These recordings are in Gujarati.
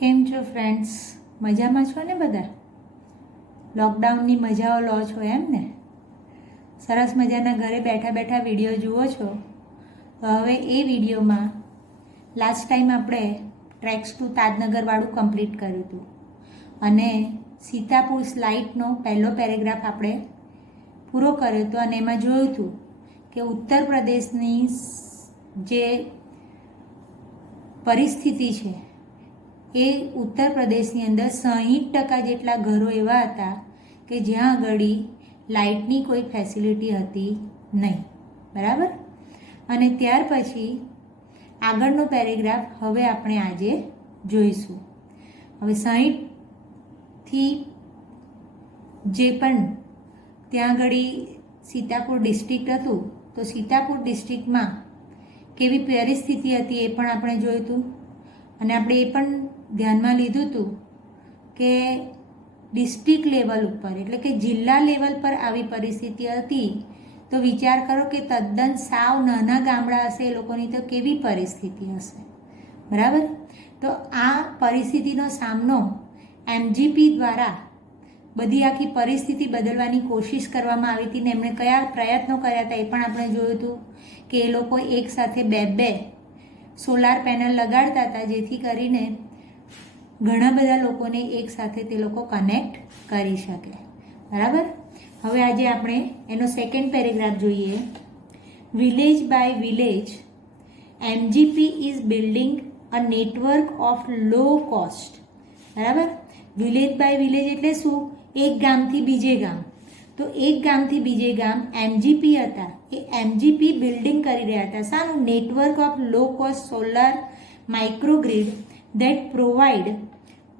કેમ છો ફ્રેન્ડ્સ? મજામાં છો ને બધા? લોકડાઉનની મજાઓ લો છો એમ ને? સરસ મજાના ઘરે બેઠા બેઠા વિડીયો જુઓ છો. તો હવે એ વિડીયોમાં લાસ્ટ ટાઈમ આપણે ટ્રેક્સ ટુ તાજનગરવાળું કમ્પ્લીટ કર્યું હતું અને સીતાપુર સ્લાઇડનો પહેલો પેરેગ્રાફ આપણે પૂરો કર્યો હતો અને એમાં જોયું હતું કે ઉત્તર પ્રદેશની જે પરિસ્થિતિ છે એ ઉત્તર પ્રદેશની અંદર 60% જેટલા ઘરો એવા હતા કે જ્યાં આગળ લાઇટની કોઈ ફેસિલિટી હતી નહીં. બરાબર? અને ત્યાર પછી આગળનો પેરેગ્રાફ હવે આપણે આજે જોઈશું. હવે 60થી જે પણ ત્યાં આગળ સીતાપુર ડિસ્ટ્રિક્ટ હતું તો સીતાપુર ડિસ્ટ્રિક્ટમાં કેવી પરિસ્થિતિ હતી એ પણ આપણે જોયું હતું અને આપણે એ પણ ધ્યાનમાં લીધું હતું કે ડિસ્ટ્રિક્ટ લેવલ ઉપર એટલે કે જિલ્લા લેવલ પર આવી પરિસ્થિતિ હતી તો વિચાર કરો કે તદ્દન સાવ નાના ગામડા હશે એ લોકોની તો કેવી પરિસ્થિતિ હશે. બરાબર? તો આ પરિસ્થિતિનો સામનો MGP દ્વારા બધી આખી પરિસ્થિતિ બદલવાની કોશિશ કરવામાં આવી હતી ને એમણે કયા પ્રયત્નો કર્યા હતા એ પણ આપણે જોયું હતું કે એ લોકો એકસાથે બે સોલાર પેનલ લગાડતા હતા જેથી કરીને ઘણા બધા લોકોને એકસાથે તે લોકો કનેક્ટ કરી શકે. બરાબર? હવે આજે આપણે એનો સેકન્ડ પેરેગ્રાફ જોઈએ. Village by village MGP is building a network of low cost. બરાબર? વિલેજ બાય વિલેજ એટલે શું? એક ગામથી બીજે ગામ. તો એક ગામથી બીજે ગામ MGP હતા એ MGP બિલ્ડિંગ કરી રહ્યા હતા. શાનું? Network of low cost solar microgrid that provide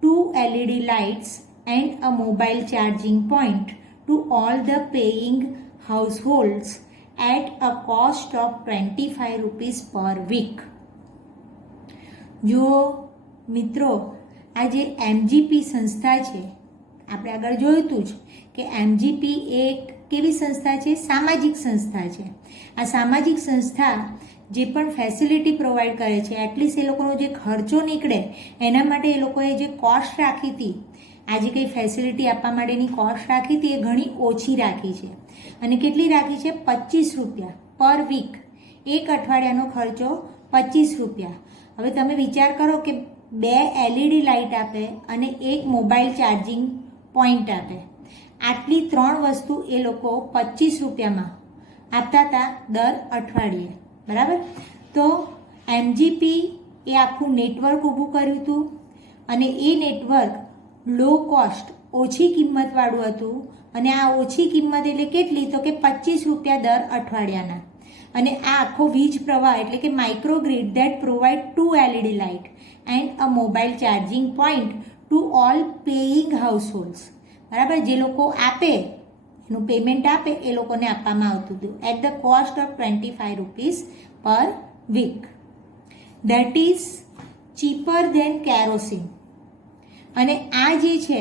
2 LED lights and a mobile charging point to all the paying households at a cost of 25 rupees per week. જો મિત્રો આ જે MGP સંસ્થા છે આપણે આગળ જોયું હતું જ કે MGP એક કેવી સંસ્થા છે? સામાજિક સંસ્થા છે. આ સામાજિક સંસ્થા જે પણ ફેસિલિટી પ્રોવાઈડ કરે છે એટલીસ્ટ એ લોકોનો જે ખર્ચો નીકળે એના માટે એ લોકોએ જે કોસ્ટ રાખી હતી, આ જે કંઈ ફેસિલિટી આપવા માટેની કોસ્ટ રાખી હતી એ ઘણી ઓછી રાખી છે. અને કેટલી રાખી છે? 25 રૂપિયા પર વીક. એક અઠવાડિયાનો ખર્ચો 25 રૂપિયા. હવે તમે વિચાર કરો કે 2 LED લાઇટ આપે અને એક મોબાઈલ ચાર્જિંગ પોઈન્ટ આપે. આટલી 3 વસ્તુ એ લોકો 25 રૂપિયામાં આપતા હતા દર અઠવાડિયે. બરાબર? તો MGP એ આખું નેટવર્ક ઊભું કર્યું હતું અને એ નેટવર્ક લો કોસ્ટ ઓછી કિંમતવાળું હતું. અને આ ઓછી કિંમત એટલે કેટલી? તો કે 25 રૂપિયા દર અઠવાડિયાના. અને આ આખો વીજ પ્રવાહ એટલે કે microgrid that provide 2 LED light and a mobile charging point to all paying households. બરાબર? જે લોકો આપે એનું પેમેન્ટ આપે એ લોકોને આપવામાં આવતું હતું at the cost of 25 rupees per week. That is cheaper than kerosene. અને આ જે છે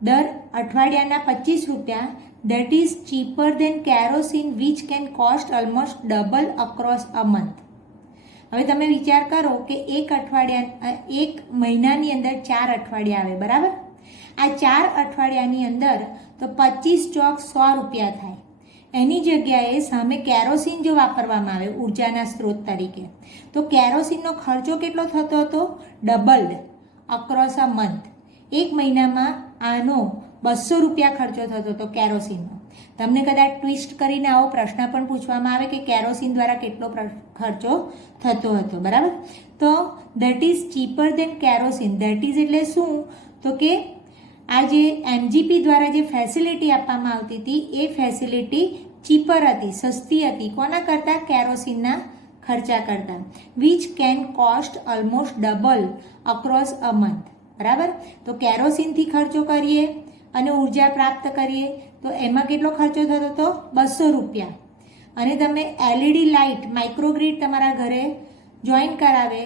દર અઠવાડિયાના 25 રૂપિયા that is cheaper than kerosene which can cost almost double across a month. હવે તમે વિચાર કરો કે એક મહિનાની અંદર 4 અઠવાડિયા આવે. બરાબર? આ 4 અઠવાડિયાની અંદર તો 25 ચોક 100 રૂપિયા થાય. એની જગ્યાએ સામે કેરોસીન જો વાપરવામાં આવે ઉર્જાના સ્ત્રોત તરીકે તો કેરોસીનનો ખર્ચો કેટલો થતો હતો? ડબલ્ડ અક્રોસ અ મંથ. એક મહિનામાં આનો 200 રૂપિયા ખર્ચો થતો હતો કેરોસીનનો. તમને કદાચ ટ્વિસ્ટ કરીને આવો પ્રશ્ન પણ પૂછવામાં આવે કે કેરોસીન દ્વારા કેટલો ખર્ચો થતો હતો. બરાબર? તો that is cheaper than kerosene. That is એટલે શું? તો કે આ જે MGP દ્વારા જે ફેસિલિટી આપવામાં આવતી હતી એ ફેસિલિટી ચીપર હતી, સસ્તી હતી. કોના કરતાં? કેરોસીનના ખર્ચા કરતાં. Which can cost almost double across a month. બરાબર? તો કેરોસીનથી ખર્ચો કરીએ અને ઉર્જા પ્રાપ્ત કરીએ તો એમાં કેટલો ખર્ચો થતો હતો? 200 રૂપિયા. અને તમે LED લાઇટ માઇક્રોગ્રીડ તમારા ઘરે જોઈન કરાવે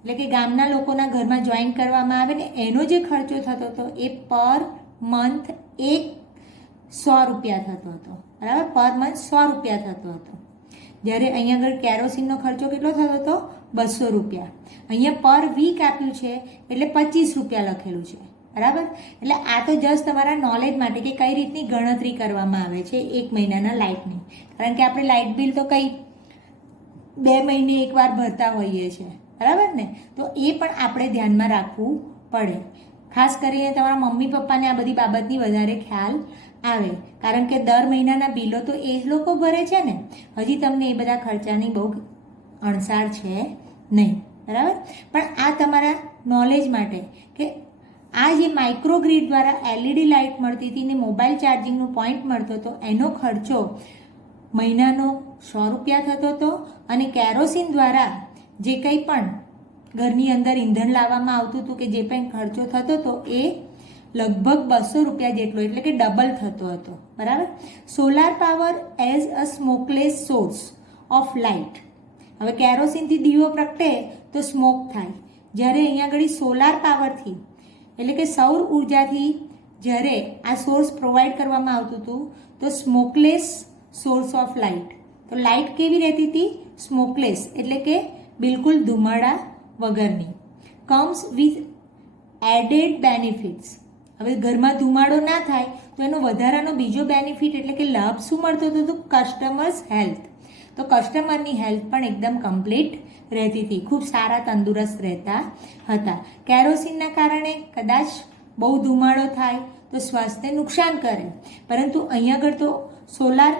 એટલે કે ગામના લોકોના ઘરમાં જોઈન કરવામાં આવે ને એનો જે ખર્ચો થતો હતો એ પર મંથ 100 રૂપિયા થતો હતો. બરાબર? પર મંથ 100 રૂપિયા થતો હતો. જ્યારે અહીંયા આગળ કેરોસીનનો ખર્ચો કેટલો થતો હતો? 200 રૂપિયા. અહીંયા પર વીક આપ્યું છે એટલે 25 રૂપિયા લખેલું છે, બરાબર. એટલે આ તો જસ્ટ તમારા નોલેજ માટે કે કઈ રીતની ગણતરી કરવામાં આવે છે એક મહિનાના લાઇટની. કારણ કે આપણે લાઇટ બિલ તો કઈ 2 મહિને એકવાર ભરતા હોઈએ છીએ, બરાબર ને. તો એ પણ આપણે ધ્યાનમાં રાખવું પડે. ખાસ કરીને તમારા મમ્મી પપ્પાને આ બધી બાબતની વધારે ખ્યાલ આવે, કારણ કે દર મહિનાના બિલો તો એ જ લોકો ભરે છે ને. હજી તમને એ બધા ખર્ચાની બહુ અણસાર છે નહીં, બરાબર. પણ આ તમારા નોલેજ માટે કે આ જે માઇક્રોગ્રીડ દ્વારા LED લાઇટ મળતી હતી ને મોબાઈલ ચાર્જિંગનો પોઈન્ટ મળતો હતો, એનો ખર્ચો મહિનાનો 100 રૂપિયા થતો હતો. અને કેરોસીન દ્વારા જે કંઈ પણ ઘરની અંદર ઈંધણ લાવવામાં આવતું હતું કે જે પણ ખર્ચો થતો હતો એ લગભગ 200 રૂપિયા જેટલો, એટલે કે ડબલ થતો હતો, બરાબર. Solar power as a smokeless source of light. હવે કેરોસીનથી દીવો પ્રગટે તો સ્મોક થાય, જ્યારે અહીંયા આગળ સોલાર પાવરથી એટલે કે સૌર ઉર્જાથી જ્યારે આ સોર્સ પ્રોવાઈડ કરવામાં આવતું હતું તો સ્મોકલેસ સોર્સ ઓફ લાઇટ. તો લાઇટ કેવી રહેતી હતી? સ્મોકલેસ, એટલે કે બિલકુલ ધુમાડા વગરની. Comes with added benefits. હવે ઘરમાં ધુમાડો ના થાય તો એનો વધારાનો બીજો બેનિફિટ એટલે કે લાભ શું મળતો હતો? તો કસ્ટમર્સ હેલ્થ. તો કસ્ટમરની હેલ્થ પણ એકદમ કમ્પ્લીટ રહેતી હતી, ખૂબ સારા તંદુરસ્ત રહેતા હતા. કેરોસીનના કારણે કદાચ બહુ ધુમાડો થાય તો સ્વાસ્થ્યને નુકસાન કરે, પરંતુ અહીંયા આગળ તો સોલાર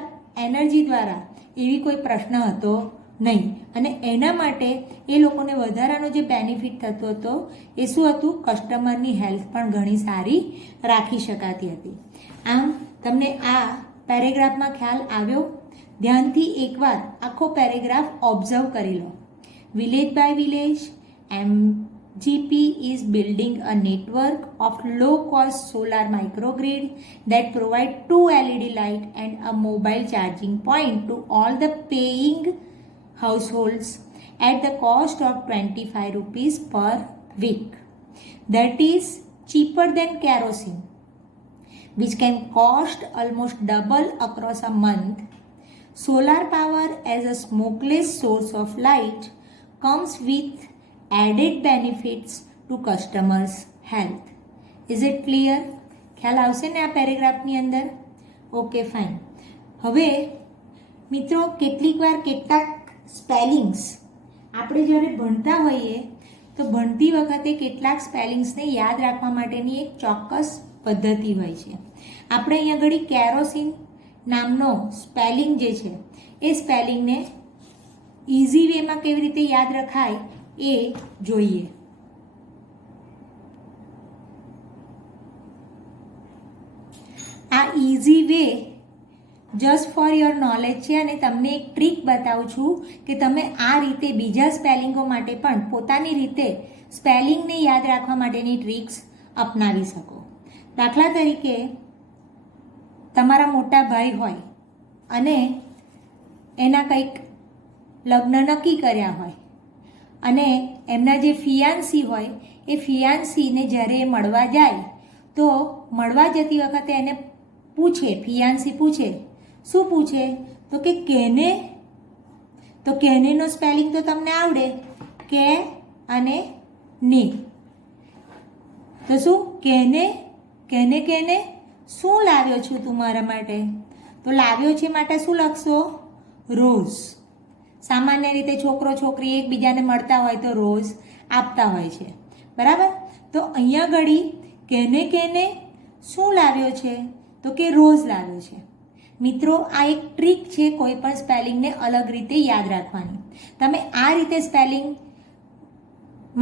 એનર્જી દ્વારા એવી કોઈ પ્રશ્ન હતો નહીં. અને એના માટે એ લોકોને વધારાનો જે બેનિફિટ થતો હતો એ શું હતું? કસ્ટમરની હેલ્થ પણ ઘણી સારી રાખી શકાતી હતી. આમ તમને આ પેરેગ્રાફમાં ખ્યાલ આવ્યો? ધ્યાનથી એકવાર આખો પેરેગ્રાફ ઓબ્ઝર્વ કરી લો. Village by village, MGP is building a network of low-cost solar microgrid that provide 2 LED light and a mobile charging point to all the paying households at the cost of 25 rupees per week. That is cheaper than kerosene, which can cost almost double across a month. Solar power as a smokeless source of light comes with added benefits to customers' health. Is it clear? ખ્યાલ આવશે ને આ પેરેગ્રાફની અંદર? Okay, fine. હવે મિત્રો કેટલીક વાર કેટલાક સ્પેલિંગ્સ આપણે જ્યારે ભણતા હોઈએ તો ભણતી વખતે કેટલાક સ્પેલિંગ્સને યાદ રાખવા માટેની એક ચોક્કસ પદ્ધતિ હોય છે. આપણે અહીંયા આગળ કેરોસીન નામનો સ્પેલિંગ જે છે એ સ્પેલિંગને ઇઝી વેમાં કેવી રીતે યાદ રખાય એ જોઈએ. આ easy way just for your knowledge છે અને તમને એક ટ્રીક બતાવું છું કે તમે આ રીતે બીજા સ્પેલિંગો માટે પણ પોતાની રીતે સ્પેલિંગને યાદ રાખવા માટેની ટ્રીક્સ અપનાવી શકો. દાખલા તરીકે તમારા મોટા ભાઈ હોય અને એના કંઈક લગ્ન નક્કી કર્યા હોય અને એમના જે ફિયાન્સી હોય એ ફિયાન્સીને જ્યારે એ મળવા જાય તો મળવા જતી વખતે એને પૂછે, ફિયાન્સી પૂછે, શું પૂછે? તો કે કેને. તો કેનેનો સ્પેલિંગ તો તમને આવડે, કે અને ને. તો શું? કેને, કેને કેને શું લાવ્યો છું તું મારા માટે? તો લાવ્યો છે માટે શું લખશો? રોઝ. સામાન્ય રીતે છોકરો છોકરી એકબીજાને મળતા હોય તો રોઝ આપતા હોય છે, બરાબર. તો અહીંયા ઘડી કેને કેને શું લાવ્યો છે? તો કે રોઝ લાવ્યો છે. મિત્રો આ એક ટ્રીક છે કોઈ પણ સ્પેલિંગને અલગ રીતે યાદ રાખવાની. તમે આ રીતે સ્પેલિંગ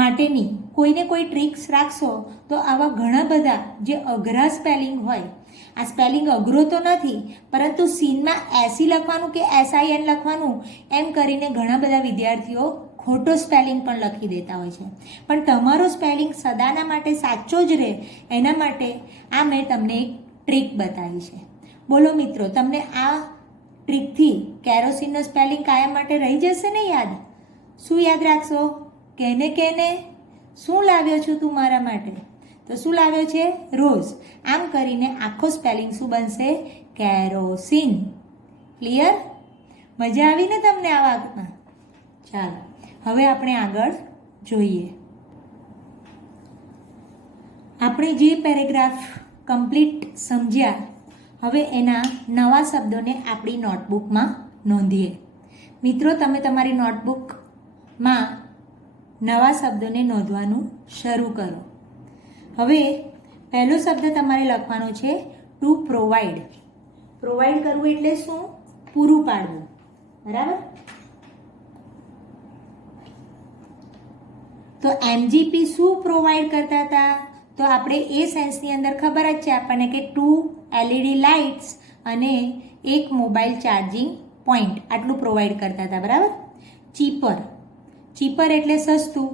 માટેની કોઈને કોઈ ટ્રીક્સ રાખશો તો આવા ઘણા બધા જે અઘરા સ્પેલિંગ હોય, આ સ્પેલિંગ અઘરો તો નથી પરંતુ સીનમાં એસી લખવાનું કે SIN લખવાનું એમ કરીને ઘણા બધા વિદ્યાર્થીઓ ખોટો સ્પેલિંગ પણ લખી દેતા હોય છે. પણ તમારો સ્પેલિંગ સદાના માટે સાચો જ રહે એના માટે આ મેં તમને એક ટ્રીક બતાવી છે. બોલો મિત્રો, તમને આ ટ્રીકથી કેરોસીનનો સ્પેલિંગ કાયમ માટે રહી જશે ને યાદ? શું યાદ રાખશો? કેને કેને શું લાવ્યો છું તું મારા માટે? તો શું લાવ્યો છે? રોઝ. આમ કરીને આખો સ્પેલિંગ શું બનશે? કેરોસીન. ક્લિયર? મજા આવી ને તમને આ વાતમાં? ચાલો હવે આપણે આગળ જોઈએ. આપણે જે પેરેગ્રાફ કમ્પ્લીટ સમજ્યા, હવે એના નવા શબ્દોને આપણી નોટબુકમાં નોંધીએ. મિત્રો, તમે તમારી નોટબુકમાં નવા શબ્દોને નોંધવાનું શરૂ કરો. હવે પહેલો શબ્દ તમારે લખવાનો છે ટુ પ્રોવાઈડ. પ્રોવાઈડ કરવું એટલે શું? પૂરું પાડવું. બરાબર? તો એમજીપી શું પ્રોવાઈડ કરતા હતા? તો આપણે એ સેન્સની અંદર ખબર જ છે આપણને કે 2 LED લાઇટ્સ અને એક મોબાઈલ ચાર્જિંગ પોઈન્ટ આટલું પ્રોવાઈડ કરતા હતા. બરાબર? ચીપર. ચીપર એટલે સસ્તું,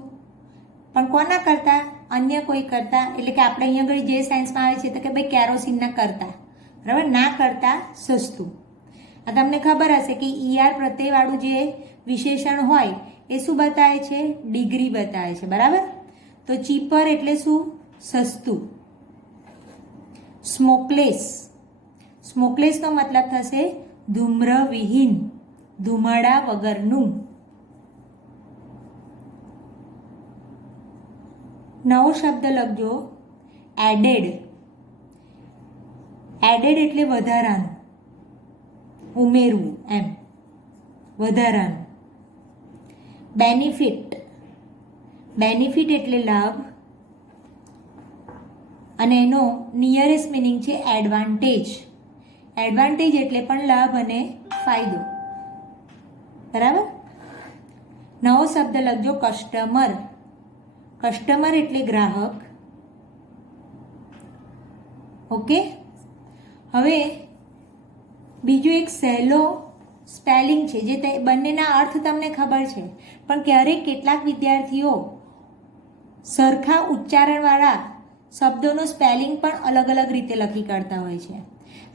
પણ કોના કરતાં? અન્ય કોઈ કરતાં. એટલે કે આપણે અહીંયા આગળ જે સેન્સમાં આવે છે તો કે ભાઈ કેરોસીનના કરતાં. બરાબર? ના કરતાં સસ્તું. આ તમને ખબર હશે કે ER પ્રત્યેવાળું જે વિશેષણ હોય એ શું બતાવે છે? ડિગ્રી બતાવે છે. બરાબર? તો ચીપર એટલે શું? સસ્તું. સ્મોકલેસ. સ્મોકલેસનો મતલબ થશે ધૂમ્રવિહીન, ધુમાડા વગરનું. નવો શબ્દ લખજો, એડેડ. એડેડ એટલે વધારાનું, ઉમેરવું, એમ વધારાનું. બેનિફિટ. બેનિફિટ એટલે લાભ, અને એનો નિયરેસ્ટ મિનિંગ છે એડવાન્ટેજ. એડવાન્ટેજ એટલે પણ લાભ અને ફાયદો. બરાબર? નવો શબ્દ લખજો, કસ્ટમર. કસ્ટમર એટલે ગ્રાહક. ઓકે. હવે બીજો એક સહેલો સ્પેલિંગ છે જે બંનેના અર્થ તમને ખબર છે, પણ ક્યારેક કેટલાક વિદ્યાર્થીઓ સરખા ઉચ્ચારણવાળા શબ્દોનું સ્પેલિંગ પણ અલગ અલગ રીતે લખી કાઢતા હોય છે.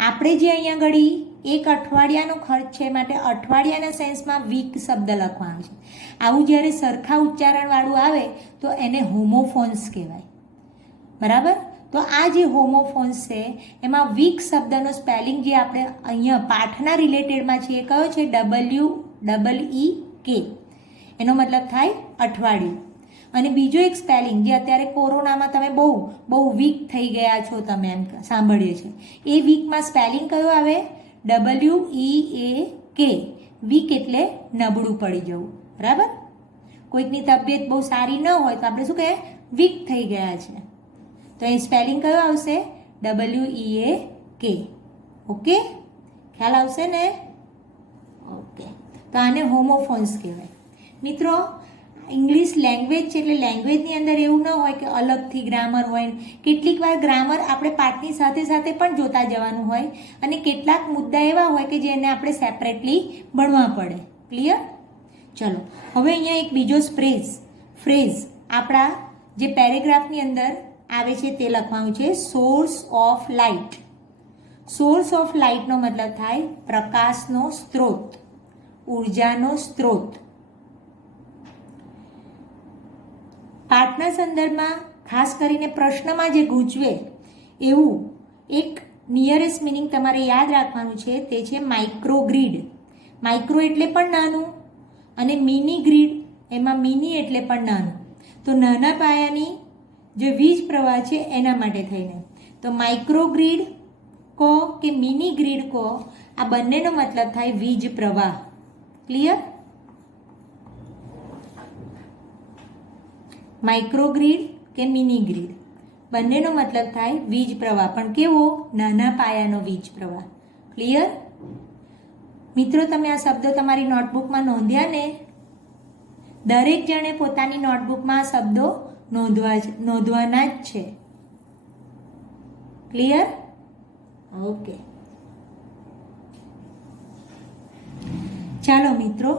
આપણે જે અહીંયા ઘડી એક અઠવાડિયાનો ખર્ચ છે માટે અઠવાડિયાના સેન્સમાં વીક શબ્દ લખવાનો છે. આવું જ્યારે સરખા ઉચ્ચારણવાળું આવે તો એને હોમોફોન્સ કહેવાય. બરાબર? તો આ જે હોમોફોન્સ છે એમાં વીક શબ્દનો સ્પેલિંગ જે આપણે અહીંયા પાઠના રિલેટેડમાં છે એ કયો છે? WEEK. એનો મતલબ થાય અઠવાડિયું. અને બીજો એક સ્પેલિંગ જે અત્યારે કોરોનામાં તમે બહુ વીક થઈ ગયા છો, તમે એમ સાંભળીએ છે, એ વીકમાં સ્પેલિંગ કયો આવે? WEAK. વીક એટલે નબળું પડી જવું. બરાબર? કોઈકની તબિયત બહુ સારી ન હોય તો આપણે શું કહીએ? વીક થઈ ગયા છે. તો એ સ્પેલિંગ કયો આવશે? WEAK. ઓકે? ખ્યાલ આવશે ને? ઓકે. તો આને હોમોફોન્સ કહેવાય. મિત્રો, ઇંગ્લિશ લેંગ્વેજ છે એટલે લેંગ્વેજની અંદર એવું ન હોય કે અલગથી ગ્રામર હોય. કેટલીક વાર ગ્રામર આપણે પાઠની સાથે સાથે પણ જોતા જવાનું હોય, અને કેટલાક મુદ્દા એવા હોય કે જેને આપણે સેપરેટલી ભણવા પડે. ક્લિયર? ચલો, હવે અહીંયા એક બીજો ફ્રેઝ આપણા જે પેરેગ્રાફની અંદર આવે છે તે લખવાનું છે, source of light. Source of લાઇટનો મતલબ થાય પ્રકાશનો સ્ત્રોત, ઉર્જાનો સ્ત્રોત. પાઠના સંદર્ભમાં ખાસ કરીને પ્રશ્નમાં જે ગૂંચવે એવું એક નિયરેસ્ટ મિનિંગ તમારે યાદ રાખવાનું છે, તે છે માઇક્રોગ્રીડ. માઇક્રો એટલે પણ નાનું, અને મિની ગ્રીડ, એમાં મિની એટલે પણ નાનું. તો નાના પાયાની જે વીજ પ્રવાહ છે એના માટે થઈને. તો માઇક્રોગ્રીડ કહો કે મિની ગ્રીડ કહો, આ બંનેનો મતલબ થાય વીજ પ્રવાહ. ક્લિયર? માઇક્રોગ્રીડ કે મિની ગ્રીડ બંનેનો મતલબ થાય વીજ પ્રવાહ, પણ કેવો? નાના પાયાનો વીજ પ્રવાહ. ક્લિયર? મિત્રો, તમે આ શબ્દો તમારી નોટબુકમાં નોંધ્યા ને? દરેક જણે પોતાની નોટબુકમાં આ શબ્દો નોંધવાના જ છે. ક્લિયર? ઓકે. ચાલો મિત્રો,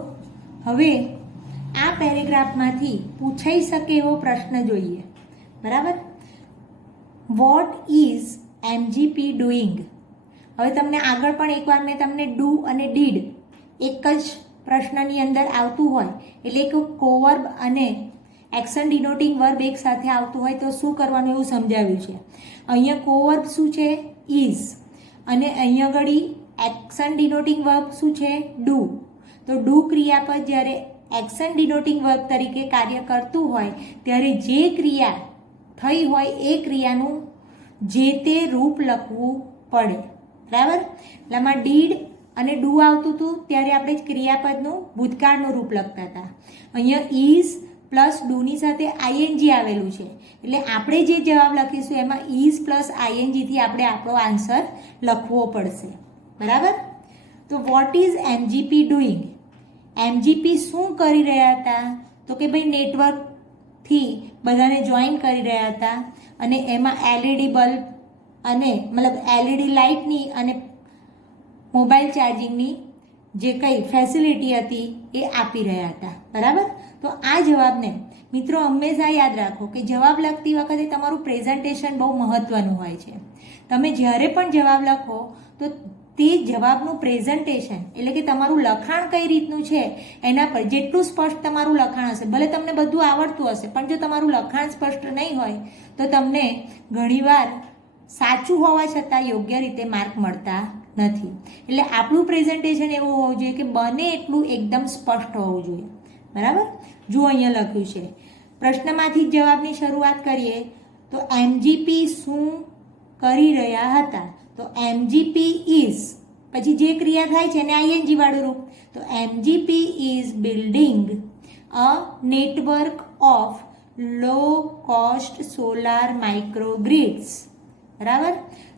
હવે આ પેરેગ્રાફમાંથી પૂછાઈ શકે એવો પ્રશ્ન જોઈએ. બરાબર? What is MGP doing? હવે તમને આગળ પણ એકવાર મેં તમને ડુ અને ડીડ એક જ પ્રશ્નની અંદર આવતું હોય, એટલે કે કોવર્બ અને એક્શન ડિનોટિંગ વર્બ એક સાથે આવતું હોય તો શું કરવાનું એવું સમજાવ્યું છે. અહીંયા કોવર્બ શું છે? ઇઝ. અને અહીંયા આગળ એક્શન ડિનોટિંગ વર્બ શું છે? ડુ. તો ડુ ક્રિયાપદ જ્યારે એક્શન ડિનોટિંગ વર્બ તરીકે કાર્ય કરતું હોય ત્યારે જે ક્રિયા થઈ હોય એ ક્રિયાનું જે તે રૂપ લખવું પડે, બરાબર. આમાં ડીડ અને ડુ આવતું હતું ત્યારે આપણે ક્રિયાપદનું ભૂતકાળનું રૂપ લખતા હતા. અહીંયા ઇઝ પ્લસ ડુની સાથે આઈએનજી આવેલું છે એટલે આપણે જે જવાબ લખીશું એમાં ઇઝ પ્લસ આઈએનજીથી આપણે આપણો આન્સર લખવો પડશે, બરાબર. તો what is MGP doing? MGP શું કરી રહ્યા હતા? તો કે ભાઈ નેટવર્કથી બધાને જોઈન કરી રહ્યા હતા અને એમાં એલઈડી બલ્બ અને મતલબ એલઈડી લાઇટની અને મોબાઈલ ચાર્જિંગની જે કંઈ ફેસિલિટી હતી એ આપી રહ્યા હતા, બરાબર. તો આ જવાબને મિત્રો હંમેશા યાદ રાખો કે જવાબ લખતી વખતે તમારું પ્રેઝન્ટેશન બહુ મહત્ત્વનું હોય છે. તમે જ્યારે પણ જવાબ લખો તો તે જવાબનું પ્રેઝન્ટેશન એટલે કે તમારું લખાણ કઈ રીતનું છે એના પર જેટલું સ્પષ્ટ તમારું લખાણ હશે, ભલે તમને બધું આવડતું હશે પણ જો તમારું લખાણ સ્પષ્ટ નહીં હોય તો તમને ઘણીવાર સાચું હોવા છતાં યોગ્ય રીતે માર્ક મળતા નથી. એટલે આપણું પ્રેઝન્ટેશન એવું હોવું જોઈએ કે બને એટલું એકદમ સ્પષ્ટ હોવું જોઈએ, બરાબર. જુઓ અહીંયા લખ્યું છે, પ્રશ્નમાંથી જ જવાબની શરૂઆત કરીએ તો એમજીપી શું કરી રહ્યા હતા? તો એમજીપી ઇઝ પછી જે ક્રિયા થાય છે એને આઈએનજી વાળું રૂપ. તો MGP is building a network of low cost solar microgrids, બરાબર.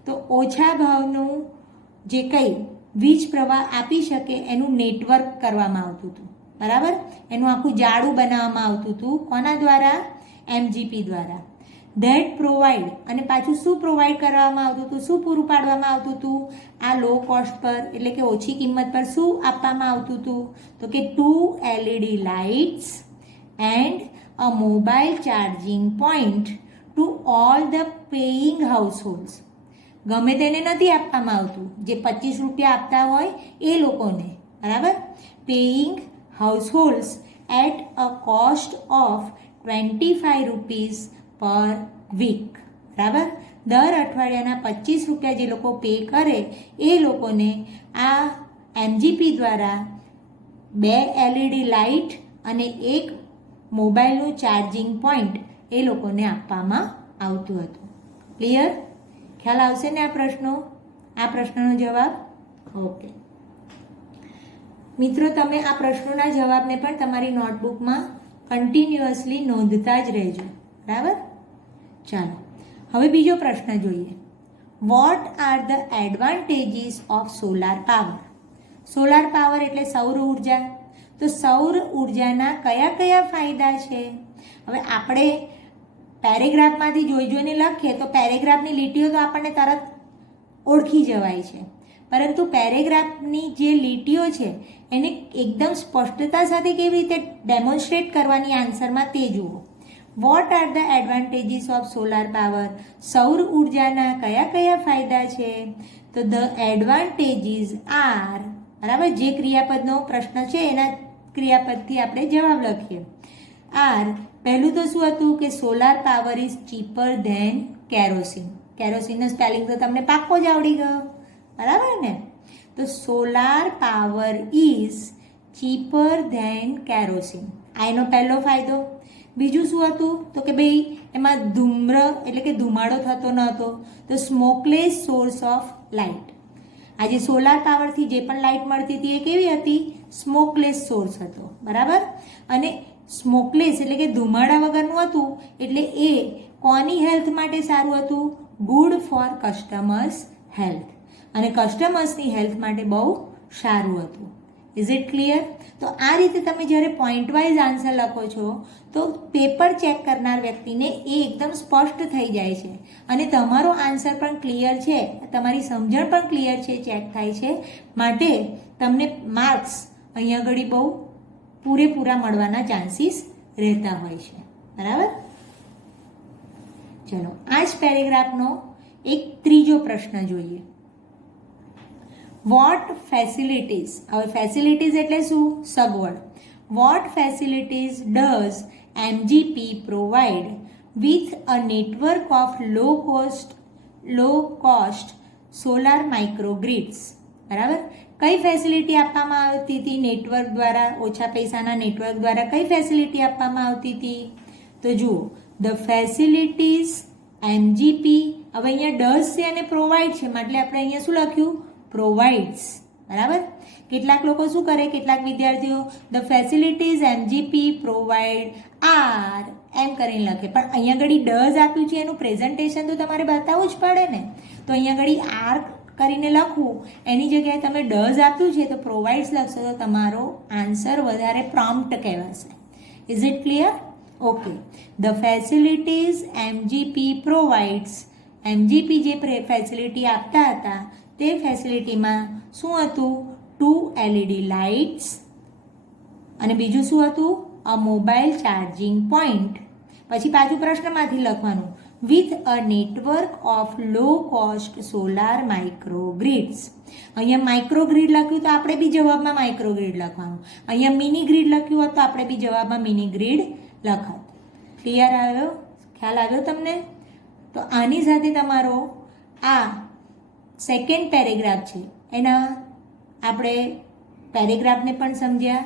તો ઓછા ભાવનું જે કંઈ વીજ પ્રવાહ આપી શકે એનું નેટવર્ક કરવામાં આવતું હતું, બરાબર. એનું આખું જાળું બનાવવામાં આવતું હતું કોના દ્વારા? એમજીપી દ્વારા. ધેટ પ્રોવાઈડ અને પાછું શું પ્રોવાઈડ કરવામાં આવતું હતું, શું પૂરું પાડવામાં આવતું હતું? આ લો કોસ્ટ પર એટલે કે ઓછી કિંમત પર શું આપવામાં આવતું હતું? તો કે 2 LED lights and a mobile charging point to all the paying households. ગમે તેને નથી આપવામાં આવતું, જે 25 રૂપિયા આપતા હોય એ લોકોને, બરાબર. Paying households at a cost of 25 rupees per week, બરાબર. દર અઠવાડિયાના 25 રૂપિયા જે લોકો પે કરે એ લોકોને આ એમજીપી દ્વારા 2 એલઈડી લાઇટ અને 1 મોબાઈલનું ચાર્જિંગ પોઈન્ટ એ લોકોને આપવામાં આવતું હતું. ક્લિયર? ખ્યાલ આવશે ને આ પ્રશ્નનો જવાબ? ઓકે મિત્રો, તમે આ પ્રશ્નોના જવાબને પણ તમારી નોટબુકમાં કન્ટિન્યુઅસલી નોંધતા જ રહેજો, બરાબર. ચાલો હવે બીજો પ્રશ્ન જોઈએ. What are the advantages of solar power? Solar power એટલે સૌર ઉર્જા. તો સૌર ઉર્જાના કયા કયા ફાયદા છે? હવે આપણે પેરેગ્રાફમાંથી જોઈને લખીએ તો પેરેગ્રાફની લીટીઓ તો આપણને તરત ઓળખી જવાય છે, પરંતુ પેરેગ્રાફની જે લીટીઓ છે એને એકદમ સ્પષ્ટતા સાથે કેવી રીતે ડેમોન્સ્ટ્રેટ કરવાની આન્સરમાં તે જુઓ. What are the advantages of solar power? સૌર ઉર્જાના કયા કયા ફાયદા છે? તો ધ એડવાન્ટેજીસ આર, બરાબર. જે ક્રિયાપદનો પ્રશ્ન છે એના ક્રિયાપદથી આપણે જવાબ લખીએ. આર પહેલું તો શું હતું કે solar power is cheaper than kerosene. કેરોસીનનો સ્પેલિંગ તો તમને પાક્કો જ આવડી ગયો, બરાબર ને. તો solar power is cheaper than kerosene, આ એનો પહેલો ફાયદો. બીજું શું હતું? તો કે ભાઈ એમાં ધૂમ્ર એટલે કે ધુમાડો થતો ન હતો. તો સ્મોકલેસ સોર્સ ઓફ લાઇટ. આજે સોલાર પાવરથી જે પણ લાઇટ મળતી હતી એ કેવી હતી? સ્મોકલેસ સોર્સ હતો, બરાબર. અને સ્મોકલેસ એટલે કે ધુમાડા વગરનું હતું એટલે એ કોની હેલ્થ માટે સારું હતું? ગુડ ફોર કસ્ટમર્સ હેલ્થ, અને કસ્ટમર્સની હેલ્થ માટે બહુ સારું હતું. Is it clear? તો આ રીતે તમે જ્યારે પોઈન્ટ વાઇઝ આન્સર લખો છો તો પેપર ચેક કરનાર વ્યક્તિને એ એકદમ સ્પષ્ટ થઈ જાય છે અને તમારો આન્સર પણ ક્લિયર છે, તમારી સમજણ પણ ક્લિયર છે, ચેક થાય છે. માટે તમને માર્ક્સ અહીંયા આગળ બહુ પૂરેપૂરા મળવાના ચાન્સીસ રહેતા હોય છે, બરાબર. ચલો આ જ પેરેગ્રાફનો એક ત્રીજો પ્રશ્ન જોઈએ. વોટ ફેસિલિટીઝ, હવે ફેસિલિટીઝ એટલે શું? સગવડ. What facilities does MGP provide with a network of low cost solar microgrids, બરાબર. કઈ ફેસિલિટી આપવામાં આવતી હતી નેટવર્ક દ્વારા, ઓછા પૈસાના નેટવર્ક દ્વારા કઈ ફેસિલિટી આપવામાં આવતી હતી? તો જુઓ, ધ ફેસિલિટીઝ એમજીપી, હવે અહીંયા ડઝ છે અને પ્રોવાઈડ છે, એટલે આપણે અહીંયા શું લખ્યું? પ્રોવાઈડ્સ. બરાબર? કેટલાક લોકો શું કરે, કેટલાક વિદ્યાર્થીઓ the facilities MGP provide are એમ કરીને લખે, પણ અહીંયા આગળ ડઝ આપ્યું છે એનું પ્રેઝન્ટેશન તો તમારે બતાવવું જ પડે ને. તો અહીંયા આગળ આર કરીને લખવું, એની જગ્યાએ તમે ડઝ આપ્યું છે તો પ્રોવાઈડ્સ લખશો તો તમારો આન્સર વધારે પ્રોમ્પ્ટ કહેવાશે. Is it clear? Okay. The facilities MGP provides, MGP જે ફેસિલિટી આપતા હતા તે ફેસિલિટીમાં શું હતું? 2 LED લાઇટ્સ, અને બીજું શું હતું? અ મોબાઈલ ચાર્જિંગ પોઈન્ટ. પછી પાછું પ્રશ્નમાંથી લખવાનું, with a network of low cost solar માઇક્રોગ્રીડ્સ. અહીંયા માઇક્રોગ્રીડ લખ્યું તો આપણે બી જવાબમાં માઇક્રોગ્રીડ લખવાનું. અહીંયા મિની ગ્રીડ લખ્યું હોત તો આપણે બી જવાબમાં મિની ગ્રીડ લખત. ક્લિયર આવ્યો? ખ્યાલ આવ્યો તમને? તો આની સાથે તમારો આ સેકન્ડ પેરેગ્રાફ છે એના આપણે પેરેગ્રાફને પણ સમજ્યા,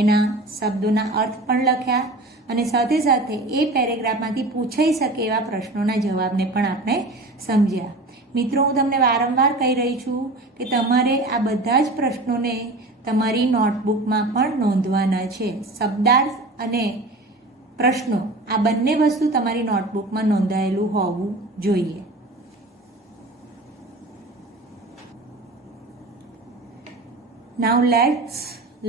એના શબ્દોના અર્થ પણ લખ્યા, અને સાથે સાથે એ પેરેગ્રાફમાંથી પૂછાઈ શકે એવા પ્રશ્નોના જવાબને પણ આપણે સમજ્યા. મિત્રો, હું તમને વારંવાર કહી રહી છું કે તમારે આ બધા જ પ્રશ્નોને તમારી નોટબુકમાં પણ નોંધવાના છે. શબ્દાર્થ અને પ્રશ્નો આ બંને વસ્તુ તમારી નોટબુકમાં નોંધાયેલું હોવું જોઈએ. Now let's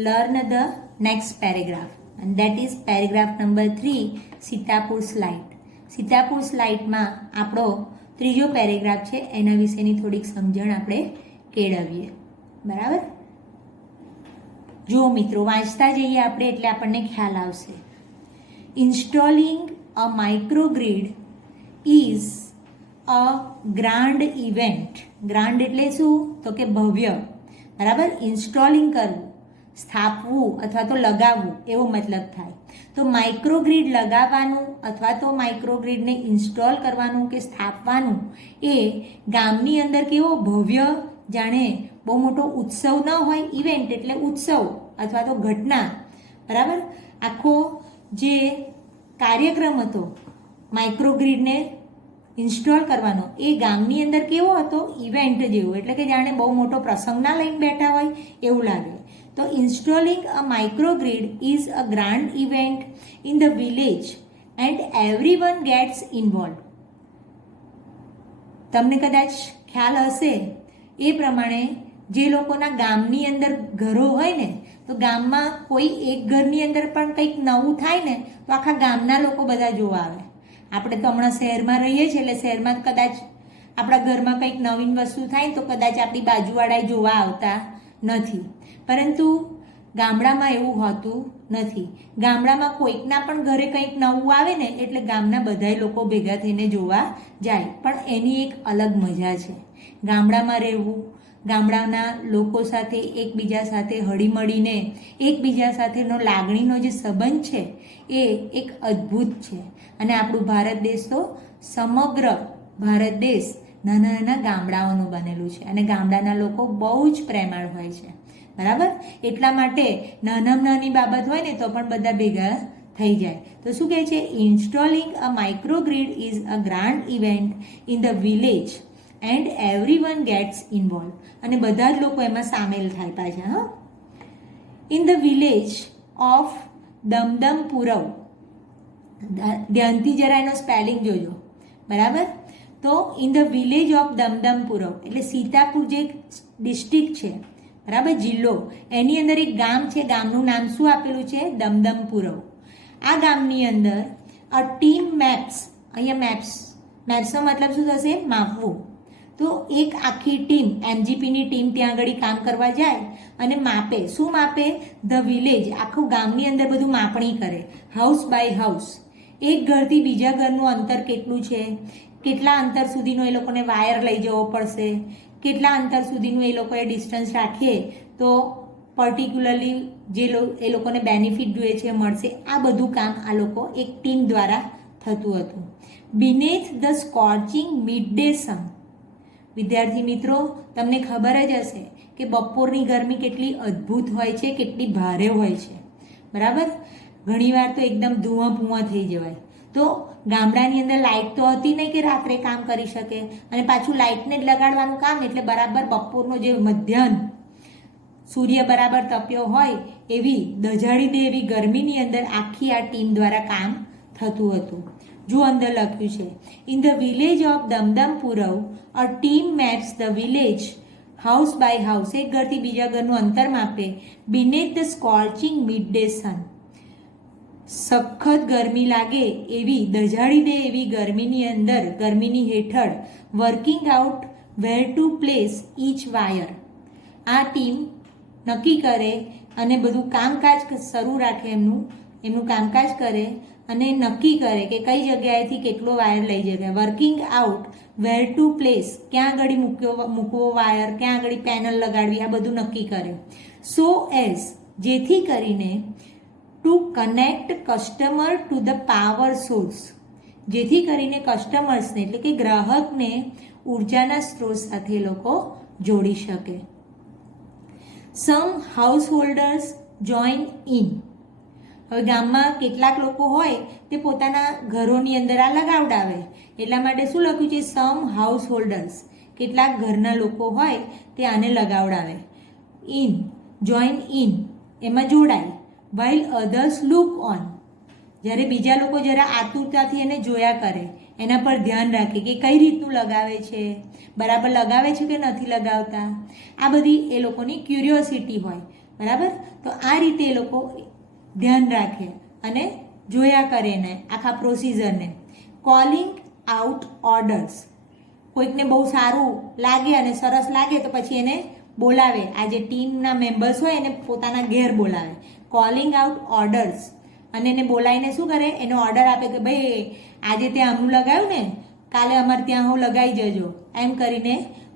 learn the next paragraph, and that is paragraph number 3, Sitapur slide. Sitapur સ્લાઇડમાં આપણો ત્રીજો પેરેગ્રાફ છે, એના વિશેની થોડીક સમજણ આપણે કેળવીએ. બરાબર? જુઓ મિત્રો, વાંચતા જઈએ આપણે એટલે આપણને ખ્યાલ આવશે. Installing a microgrid is a grand event. Grand એટલે શું? તો કે ભવ્ય. બરાબર? ઇન્સ્ટોલિંગ કરવું, સ્થાપવું અથવા તો લગાવવું એવો મતલબ થાય. તો માઇક્રોગ્રીડ લગાવવાનું અથવા તો માઇક્રોગ્રીડને ઇન્સ્ટોલ કરવાનું કે સ્થાપવાનું એ ગામની અંદર કેવો ભવ્ય, જાણે બહુ મોટો ઉત્સવ ન હોય, ઇવેન્ટ એટલે ઉત્સવ અથવા તો ઘટના. બરાબર? આખો જે કાર્યક્રમ હતો માઇક્રોગ્રીડને ઇન્સ્ટોલ કરવાનો એ ગામની અંદર કેવો હતો? ઇવેન્ટ જેવો, એટલે કે જાણે બહુ મોટો પ્રસંગ ના લઈને બેઠા હોય એવું લાગે. તો installing a microgrid is a grand event in the village and everyone gets involve. તમને કદાચ ખ્યાલ હશે એ પ્રમાણે જે લોકોના ગામની અંદર ઘરો હોય ને, તો ગામમાં કોઈ એક ઘરની અંદર પણ કંઈક નવું થાય ને તો આખા ગામના લોકો બધા જોવા આવે. આપણે તો હમણાં શહેરમાં રહીએ છીએ એટલે શહેરમાં કદાચ આપણા ઘરમાં કંઈક નવીન વસ્તુ થાય તો કદાચ આપણી બાજુવાળાએ જોવા આવતા નથી, પરંતુ ગામડામાં એવું હોતું નથી. ગામડામાં કોઈકના પણ ઘરે કંઈક નવું આવે ને એટલે ગામના બધાય લોકો ભેગા થઈને જોવા જાય. પણ એની એક અલગ મજા છે. ગામડામાં રહેવું, ગામડાના લોકો સાથે એકબીજા સાથે હળીમળીને એકબીજા સાથેનો લાગણીનો જે સંબંધ છે એ એક અદ્ભુત છે. અને આપણું ભારત દેશ તો સમગ્ર ભારત દેશ નાના નાના ગામડાઓનું બનેલું છે અને ગામડાના લોકો બહુ જ પ્રેમાળ હોય છે. બરાબર? એટલા માટે નાનામાં નાની બાબત હોય ને તો પણ બધા ભેગા થઈ જાય. તો શું કહે છે? Installing a microgrid is a grand event in the village and everyone gets involve. અને બધા જ લોકો એમાં સામેલ થાય પાછા. હા, in the village of Damdampurwa. ધ્યાનથી જરા એનો સ્પેલિંગ જોજો. બરાબર? તો in the village of Damdampurwa એટલે સીતાપુર જે ડિસ્ટ્રિક્ટ છે, બરાબર, જિલ્લો, એની અંદર એક ગામ છે. ગામનું નામ શું આપેલું છે? દમદમપુરવ. આ ગામની અંદર અ ટીમ મેપ્સ, અહીંયા મેપ્સનો મતલબ શું થશે? માપવું. તો એક આખી ટીમ, એમજીપીની ટીમ ત્યાં આગળ કામ કરવા જાય અને માપે. શું માપે? ધ વિલેજ, આખું ગામની અંદર બધું માપણી કરે, હાઉસ બાય હાઉસ. એક ઘરથી બીજા ઘરનું અંતર કેટલું છે, કેટલા અંતર સુધીનો એ લોકોને વાયર લઈ જવો પડશે, કેટલા અંતર સુધીનું એ લોકોએ ડિસ્ટન્સ રાખીએ તો પર્ટિક્યુલરલી જે એ લોકોને બેનિફિટ જોઈએ છે મળશે. આ બધું કામ આ લોકો એક ટીમ દ્વારા થતું હતું. બિનેથ ધ સ્કોર્ચિંગ મિડ ડે સન. વિદ્યાર્થી મિત્રો, તમને ખબર જ હશે કે બપોરની ગરમી કેટલી અદ્ભુત હોય છે, કેટલી ભારે હોય છે, બરાબર. ઘણીવાર તો એકદમ ધુઆં થઈ જવાય. તો ગામડાની અંદર લાઇટ તો હતી નહીં કે રાત્રે કામ કરી શકે, અને પાછું લાઇટને જ લગાડવાનું કામ, એટલે બરાબર બપોરનો જે મધ્યાહન સૂર્ય બરાબર તપ્યો હોય એવી દઝાડી દે એવી ગરમીની અંદર આખી આ ટીમ દ્વારા કામ થતું હતું. જો અંદર લખ્યું છે, in the village of Damdampurwa a team maps the village house by house, એક ઘરથી બીજા ઘરનું અંતર માપે, beneath the scorching midday sun, સખત ગરમી લાગે એવી દઝાડી દે એવી ગરમીની અંદર, ગરમીની હેઠળ working out where to place each wire. આ ટીમ નક્કી કરે અને બધું કામકાજ શરૂ રાખે, એમનું કામકાજ કરે અને નક્કી કરે કે કઈ જગ્યાએથી કેટલો વાયર લઈ જશે. Working out where to place, ક્યાં આગળ મૂકવો વાયર, ક્યાં આગળ પેનલ લગાડવી, આ બધું નક્કી કરે. સો એઝ, જેથી કરીને two connect customer to the power source, જેથી કરીને કસ્ટમર્સને એટલે કે ગ્રાહકને ઉર્જાના સ્ત્રોત સાથે લોકો જોડી શકે. સમ હાઉસ હોલ્ડર્સ જોઈન ઇન, હવે ગામમાં કેટલાક લોકો હોય તે પોતાના ઘરોની અંદર આ લગાવડાવે, એટલા માટે શું લખ્યું છે, સમ હાઉસ હોલ્ડર્સ, કેટલાક ઘરના લોકો હોય તે આને લગાવડાવે. ઇન, જોઈન ઇન, એમાં જોડાય. while others look on, જ્યારે બીજા લોકો જરા આતુરતાથી એને જોયા કરે, એના પર ધ્યાન રાખે કે કઈ રીતનું લગાવે છે, બરાબર લગાવે છે કે નથી લગાવતા, આ બધી એ લોકોની ક્યુરિયોસિટી હોય, બરાબર. તો આ રીતે એ લોકો ધ્યાન રાખે અને જોયા કરે એને આખા પ્રોસિજરને. કોલિંગ આઉટ ઓર્ડર્સ, કોઈકને બહુ સારું લાગે અને સરસ લાગે તો પછી એને બોલાવે, આ જે ટીમના મેમ્બર્સ હોય એને પોતાના ઘેર બોલાવે. કોલિંગ આઉટ ઓર્ડર્સ, અને એને બોલાવીને શું કરે, એનો ઓર્ડર આપે કે ભાઈ આજે ત્યાં આમનું લગાવ્યું ને, કાલે અમારે ત્યાં હું લગાવી જજો, એમ કરીને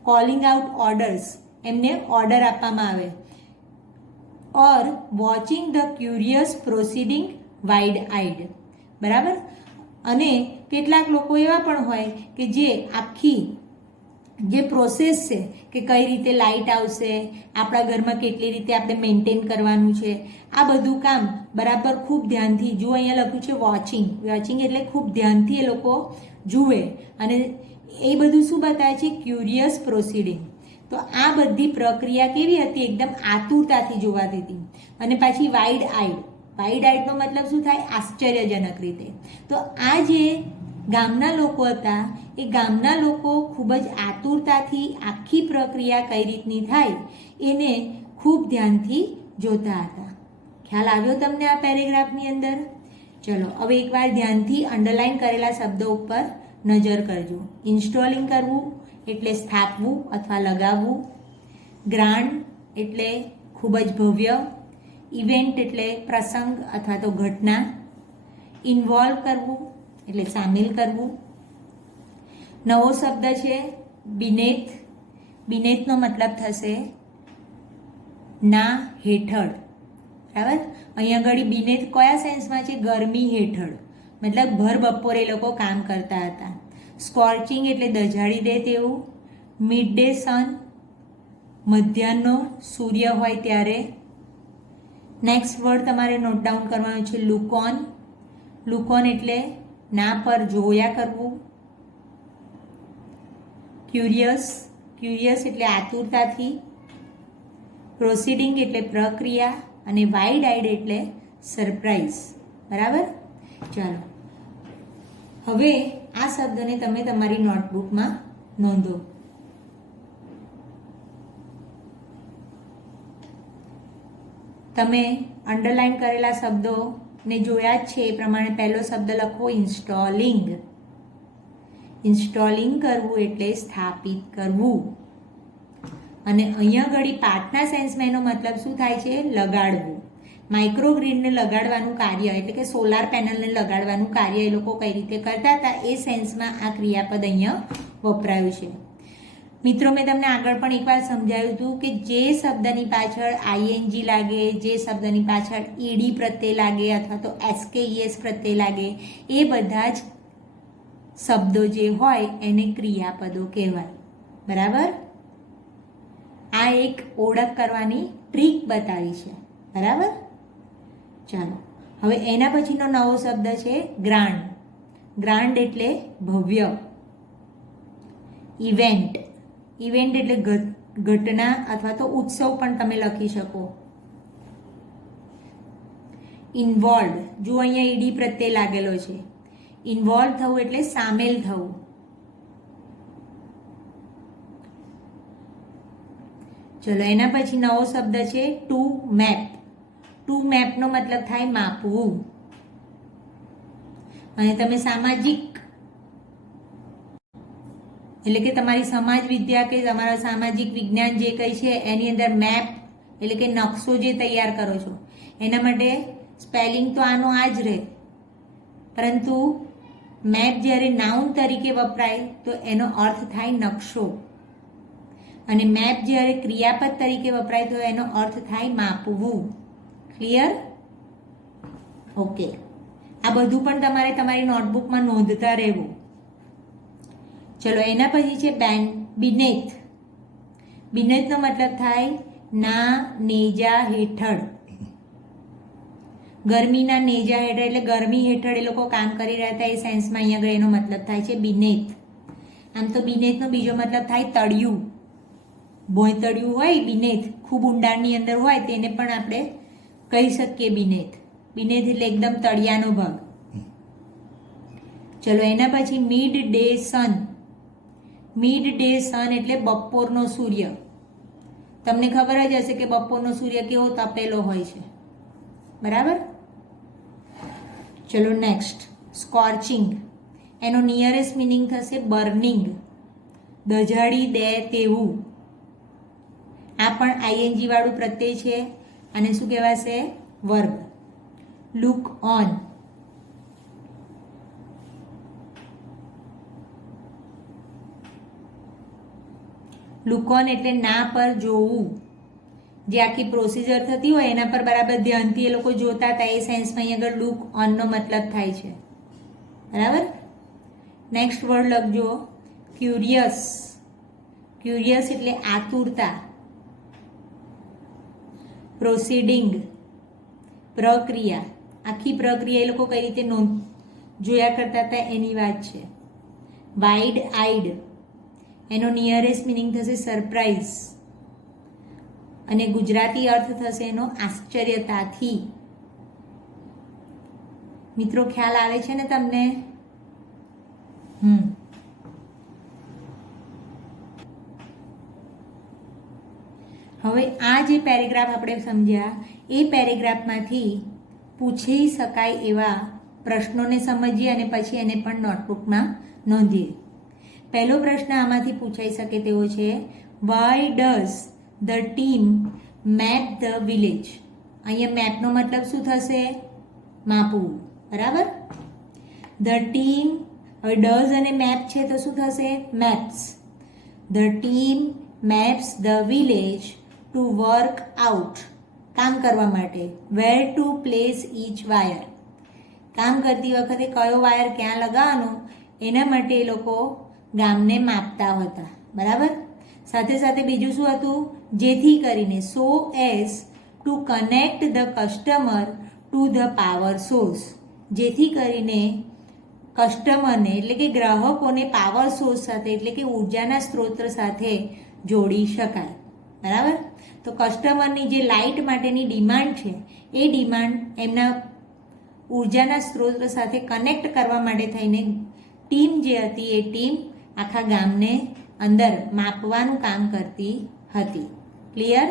કોલિંગ આઉટ ઓર્ડર્સ, એમને ઓર્ડર આપવામાં આવે. Or watching the curious proceeding wide eyed, બરાબર. અને કેટલાક લોકો એવા પણ હોય કે જે આખી જે પ્રોસેસ છે કે કઈ રીતે લાઇટ આવશે, આપણા ઘરમાં કેટલી રીતે આપણે મેન્ટેન કરવાનું છે, આ બધું કામ બરાબર ખૂબ ધ્યાનથી, જો અહીંયા લખ્યું છે વોચિંગ, વોચિંગ એટલે ખૂબ ધ્યાનથી એ લોકો જુએ, અને એ બધું શું બતાવે છે, ક્યુરિયસ પ્રોસિડિંગ. તો આ બધી પ્રક્રિયા કેવી હતી, એકદમ આતુરતાથી જોવાતી હતી. અને પાછી વાઇડ આઈડ, વાઇડ આઈડનો મતલબ શું થાય, આશ્ચર્યજનક રીતે. તો આ જે ગામના લોકો હતા એ ગામના લોકો ખૂબ જ આતુરતાથી આખી પ્રક્રિયા કઈ રીતની થાય એને ખૂબ ધ્યાનથી જોતા હતા. ખ્યાલ આવ્યો તમને આ પેરેગ્રાફની અંદર? ચલો હવે એકવાર ધ્યાનથી અંડરલાઇન કરેલા શબ્દો ઉપર નજર કરજો. ઇન્સ્ટોલિંગ કરવું એટલે સ્થાપવું અથવા લગાવવું. ગ્રાન્ડ એટલે ખૂબ જ ભવ્ય. ઇવેન્ટ એટલે પ્રસંગ અથવા તો ઘટના. ઇન્વોલ્વ કરવું એટલે સામેલ કરવું. નવો શબ્દ છે બીનેથ. બીનેથનો મતલબ થશે ના હેઠળ, બરાબર. અહીંયા આગળ બીનેથ કયા સેન્સમાં છે, ગરમી હેઠળ, મતલબ ભર બપોરે એ લોકો કામ કરતા હતા. સ્કોર્ચિંગ એટલે દઝાડી દે તેવું. મિડ ડે સન, મધ્યાહનનો સૂર્ય હોય ત્યારે. નેક્સ્ટ વર્ડ તમારે નોટ ડાઉન કરવાનું છે લુકોન. લુકોન એટલે ના પર જોયા કરવું. ક્યુરિયસ, ક્યુરિયસ એટલે આતુરતાથી. પ્રોસિડિંગ એટલે પ્રક્રિયા. અને વાઇડ આઈડ એટલે સરપ્રાઈઝ, બરાબર. ચાલો હવે આ શબ્દને તમે તમારી નોટબુકમાં નોંધો. તમે અંડરલાઇન કરેલા શબ્દોને જોયા જ છે એ પ્રમાણે પહેલો શબ્દ લખો ઇન્સ્ટોલિંગ. ઇન્સ્ટોલિંગ કરવું એટલે સ્થાપિત કરવું. અને અહીંયા ઘડી પાઠના સેન્સમાં એનો મતલબ શું થાય છે, લગાડવું. માઇક્રોગ્રીડને લગાડવાનું કાર્ય એટલે કે સોલાર પેનલને લગાડવાનું કાર્ય એ લોકો કઈ રીતે કરતા હતા એ સેન્સમાં આ ક્રિયાપદ અહીંયા વપરાયું છે. મિત્રો મેં તમને આગળ પણ એકવાર સમજાવ્યું હતું કે જે શબ્દની પાછળ આઈએનજી લાગે, જે શબ્દની પાછળ ઈડી પ્રત્યય લાગે અથવા તો એસકેઈએસ પ્રત્યય લાગે, એ બધા જ શબ્દો જે હોય એને ક્રિયાપદો કહેવાય, બરાબર. આ એક ઓળખ કરવાની ટ્રીક બતાવી છે. બરાબર. ચાલો હવે એના પછીનો નવો શબ્દ છે ગ્રાન્ડ. ગ્રાન્ડ એટલે ભવ્ય. ઇવેન્ટ. ઇવેન્ટ એટલે ઘટના અથવા તો ઉત્સવ પણ તમે લખી શકો. ઇન્વોલ્વ, જો અહીંયા ઈડી પ્રત્યે લાગેલો છે. ઇન્વોલ્વ થવું એટલે સામેલ થવું. ચલો એના પછી નવો શબ્દ છે ટુ મેપ. ટુ મેપનો મતલબ થાય માપવું. અને તમે સામાજિક એટલે કે તમારી સમાજ વિદ્યા કે તમારા સામાજિક વિજ્ઞાન જે કંઈ છે એની અંદર મેપ એટલે કે નકશો જે તૈયાર કરો છો એના માટે સ્પેલિંગ તો આનો આ જ રહે, પરંતુ મેપ જ્યારે નાઉન તરીકે વપરાય તો એનો અર્થ થાય નકશો, અને મેપ જ્યારે ક્રિયાપદ તરીકે વપરાય તો એનો અર્થ થાય માપવું. ક્લિયર? ઓકે. આ બધું પણ તમારે તમારી નોટબુકમાં નોંધતા રહેવું. ચલો એના પછી છે બિનેથ. બિનેથનો મતલબ થાય ના નેજા હેઠળ. ગરમીના નેજા હેઠળ એટલે ગરમી હેઠળ એ લોકો કામ કરી રહ્યા હતા, એ સેન્સમાં અહીંયા આગળ એનો મતલબ થાય છે બિનેથ. આમ તો બિનેથનો બીજો મતલબ થાય તળિયું. ભોંયતળિયું હોય બિનેથ, ખૂબ ઊંડાણની અંદર હોય તેને પણ આપણે કહી શકીએ બિનેથ. બિનેથ એટલે એકદમ તળિયાનો ભાગ. ચલો એના પછી મિડ ડે સન. મિડ ડે સન એટલે બપોરનો સૂર્ય. તમને ખબર જ હશે કે બપોરનો સૂર્ય કેવો તપેલો હોય છે. બરાબર. ચલો નેક્સ્ટ સ્કોર્ચિંગ. એનો નિયરેસ્ટ મિનિંગ થશે બર્નિંગ, દજાડી દે તેવું. આ પણ આઈએનજી વાળું પ્રત્યય છે અને શું કહેવાશે? Verb. Look on. Look on એટલે ના પર જોવું. જે આખી પ્રોસિજર થતી હોય એના પર બરાબર ધ્યાનથી એ લોકો જોતા હતા, એ સેન્સમાં અહીં આગળ લુક ઓનનો મતલબ થાય છે. બરાબર. નેક્સ્ટ વર્ડ લખજો ક્યુરિયસ. ક્યુરિયસ એટલે આતુરતા. પ્રોસીડિંગ પ્રક્રિયા. આખી પ્રક્રિયા એ લોકો કઈ રીતે જોયા કરતા હતા એની વાત છે. Wide eyed. એનો નિયરેસ્ટ મિનિંગ થશે સરપ્રાઇઝ, અને ગુજરાતી અર્થ થશે એનો આશ્ચર્યતાથી. મિત્રો ખ્યાલ આવે છે ને તમને? હવે આ જે પેરેગ્રાફ આપણે સમજ્યા એ પેરેગ્રાફમાંથી પૂછી શકાય એવા પ્રશ્નોને સમજીએ અને પછી એને પણ નોટબુકમાં નોંધીએ. પહેલો પ્રશ્ન આમાંથી પૂછાઈ શકે તેવો છે, why does the team map the village. અહીંયા મેપનો મતલબ શું થશે? માપવું. બરાબર. ધ ટીમ, હવે ડઝ અને મેપ છે તો શું થશે? Maps. The team maps the village to work out. કામ કરવા માટે. વેર ટુ પ્લેસ ઈચ વાયર. કામ કરતી વખતે કયો વાયર ક્યાં લગાવવાનો એના માટે એ લોકો ગામને માપતા હતા. બરાબર. સાથે સાથે બીજું શું હતું? જેથી કરીને સો as two connect the customer to the power source. જેથી કરીને કસ્ટમરને એટલે કે ગ્રાહકોને પાવર સોર્સ સાથે એટલે કે ઉર્જાના સ્ત્રોત સાથે જોડી શકાય. બરાબર. તો કસ્ટમરની જે લાઇટ માટેની ડિમાન્ડ છે એ ડિમાન્ડ એમના ઉર્જાના સ્ત્રોત સાથે કનેક્ટ કરવા માટે થઈને ટીમ જે હતી એ ટીમ આખા ગામને અંદર માપવાનું કામ કરતી હતી. ક્લિયર?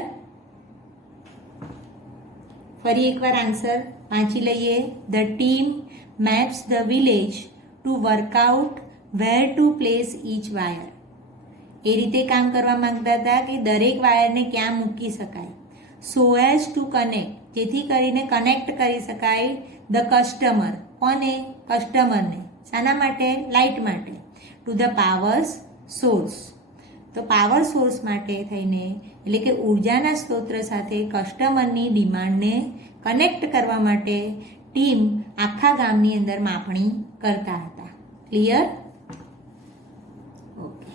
ફરી એકવાર આન્સર વાંચી લઈએ. The team maps the village to work out where to place each wire. એ રીતે કામ કરવા માંગતા હતા કે દરેક વાયરને ક્યાં મૂકી શકાય. સો એઝ ટુ કનેક્ટ, જેથી કરીને કનેક્ટ કરી શકાય ધ કસ્ટમર. કોને? કસ્ટમરને. શાના માટે? લાઇટ માટે. To the power source. તો પાવર સોર્સ માટે થઈને એટલે કે ઉર્જાના સ્ત્રોત સાથે કસ્ટમરની ડિમાન્ડને કનેક્ટ કરવા માટે ટીમ આખા ગામની અંદર માપણી કરતા હતા. ક્લિયર? ઓકે.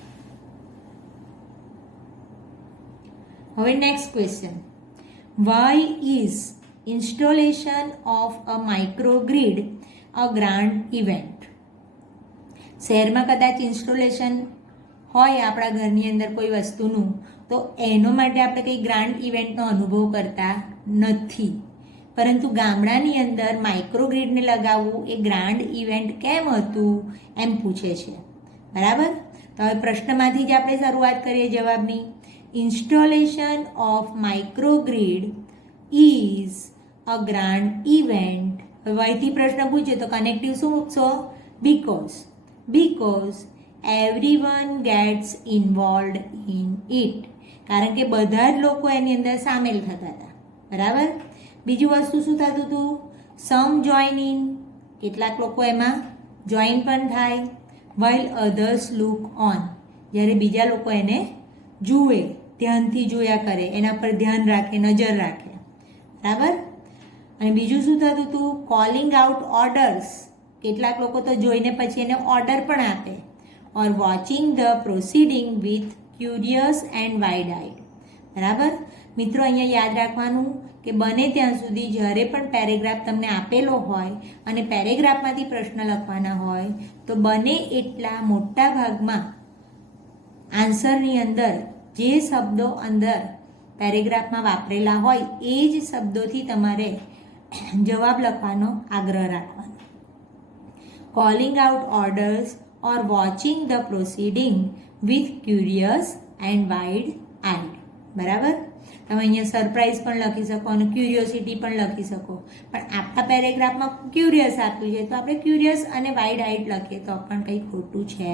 હવે next question, why is installation of a microgrid a grand event? શહેરમાં કદાચ ઇન્સ્ટોલેશન હોય આપણા ઘરની અંદર કોઈ વસ્તુનું, તો એનો માટે આપણે કંઈ ગ્રાન્ડ ઇવેન્ટનો અનુભવ કરતા નથી, પરંતુ ગામડાની અંદર માઇક્રોગ્રીડને લગાવવું એ ગ્રાન્ડ ઇવેન્ટ કેમ હતું એમ પૂછે છે. બરાબર? તો હવે પ્રશ્નમાંથી જ આપણે શરૂઆત કરીએ જવાબની. Installation of microgrid is a grand event. હવે અહીંથી પ્રશ્ન પૂછે તો કનેક્ટિવ શું મૂકશો? Because everyone gets involved in it. કારણ કે બધા જ લોકો એની અંદર સામેલ થતા હતા. બરાબર? બીજું વસ્તુ શું થતું હતું? સમ જોઈન ઇન. કેટલાક લોકો એમાં જોઈન પણ થાય. While others look on. જ્યારે બીજા લોકો એને જુએ, ધ્યાનથી જોયા કરે, એના પર ધ્યાન રાખે, નજર રાખે. બરાબર? અને બીજું શું થતું હતું? Calling out orders. કેટલાક લોકો તો જોઈને પછી એને ઓર્ડર પણ આપે. Or watching the proceeding with curious and wide eyed. બરાબર? મિત્રો, અહીંયા યાદ રાખવાનું કે બને ત્યાં સુધી જ્યારે પણ પેરેગ્રાફ તમને આપેલો હોય અને પેરેગ્રાફમાંથી પ્રશ્ન લખવાના હોય તો બને એટલા મોટા ભાગમાં આન્સરની અંદર જે શબ્દો અંદર પેરેગ્રાફમાં વાપરેલા હોય એ જ શબ્દોથી તમારે જવાબ લખવાનો આગ્રહ રાખવાનો. Calling out orders or watching the proceeding with curious and wide eyed. બરાબર? તમે અહીંયા સરપ્રાઇઝ પણ લખી શકો અને ક્યુરિયોસિટી પણ લખી શકો, પણ આપણા પેરેગ્રાફમાં ક્યુરિયસ આપ્યું છે તો આપણે ક્યુરિયસ અને વાઇડ આઈડ લખીએ તો પણ કંઈ ખોટું છે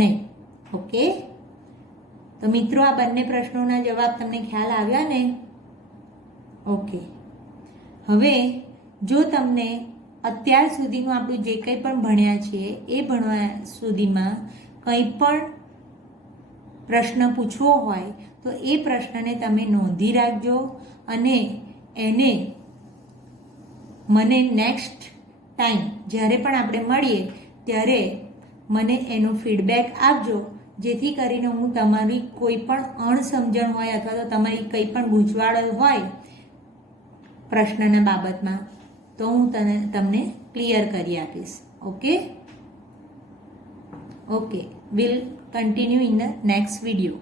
નહીં. ઓકે? તો મિત્રો, આ બંને પ્રશ્નોના જવાબ તમને ખ્યાલ આવ્યા ને? ઓકે. હવે જો તમને અત્યાર સુધીનું આપણું જે કંઈ પણ ભણ્યા છીએ એ ભણવા સુધીમાં કંઈ પણ પ્રશ્ન પૂછવો હોય તો એ પ્રશ્નને તમે નોંધી રાખજો અને એને મને નેક્સ્ટ ટાઈમ જ્યારે પણ આપણે મળીએ ત્યારે મને એનો ફીડબેક આપજો, જેથી કરીને હું તમારી કોઈ પણ અણસમજણ હોય અથવા તો તમારી કંઈ પણ ગૂંચવાડ હોય પ્રશ્નના બાબતમાં તો હું તમને ક્લિયર કરી આપીશ. Okay, will continue in the next video.